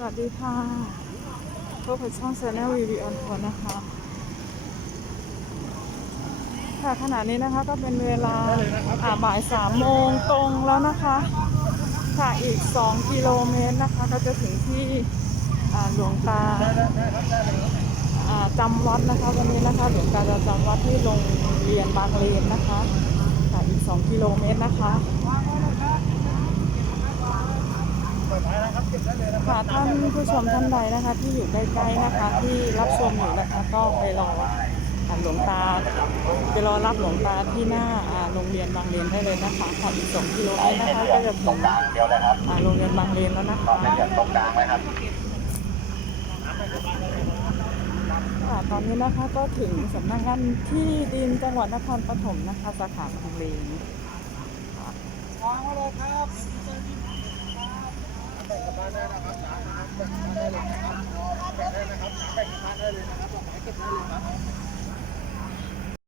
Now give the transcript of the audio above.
สวัสดีค่ะพบกับช่อง Channel v ี o ออนทัวร์นะคะ ค่ะขณะนี้นะคะก็เป็นเวลาอ่าบ่ายสามโมงตรงแล้วนะคะ ค่ะอีก 2 กิโลเมตรนะคะ ก็จะถึงที่อ่าหลวงตาอ่าจำวัดนะคะ วันนี้นะคะหลวงตาจะจำวัดที่โรงเรียนบางเลนนะคะค่ะอีก 2 กิโลเมตรนะคะ ค่ะท่านผู้ชมท่านใดนะคะที่อยู่ใกล้ๆนะคะ ที่รับชมอยู่นะคะก็ไปรออ่าหลวงตาไปรอรับหลวงตาที่หน้าอ่าโรงเรียนบางเลนได้เลยนะคะค่ะอีก2กิโลเมตรนะคะก็จะถึงเดียวนะครับอ่าโรงเรียนบางเลนแล้วนะคะไม่เหยียบตรงกลางไว้ครับค่ะตอนนี้นะคะก็ถึงสำนักงานที่ดินจังหวัดนครปฐมนะคะสาขาบางเลนวางไว้เลยครับแบ่งกลับบ้าน ได้นะครับแบ่งได้เลยนะครับแบ่งได้นะครับแบ่งกลับบ้านได้เลยนะครับดอกไม้เก็บได้เลยครับ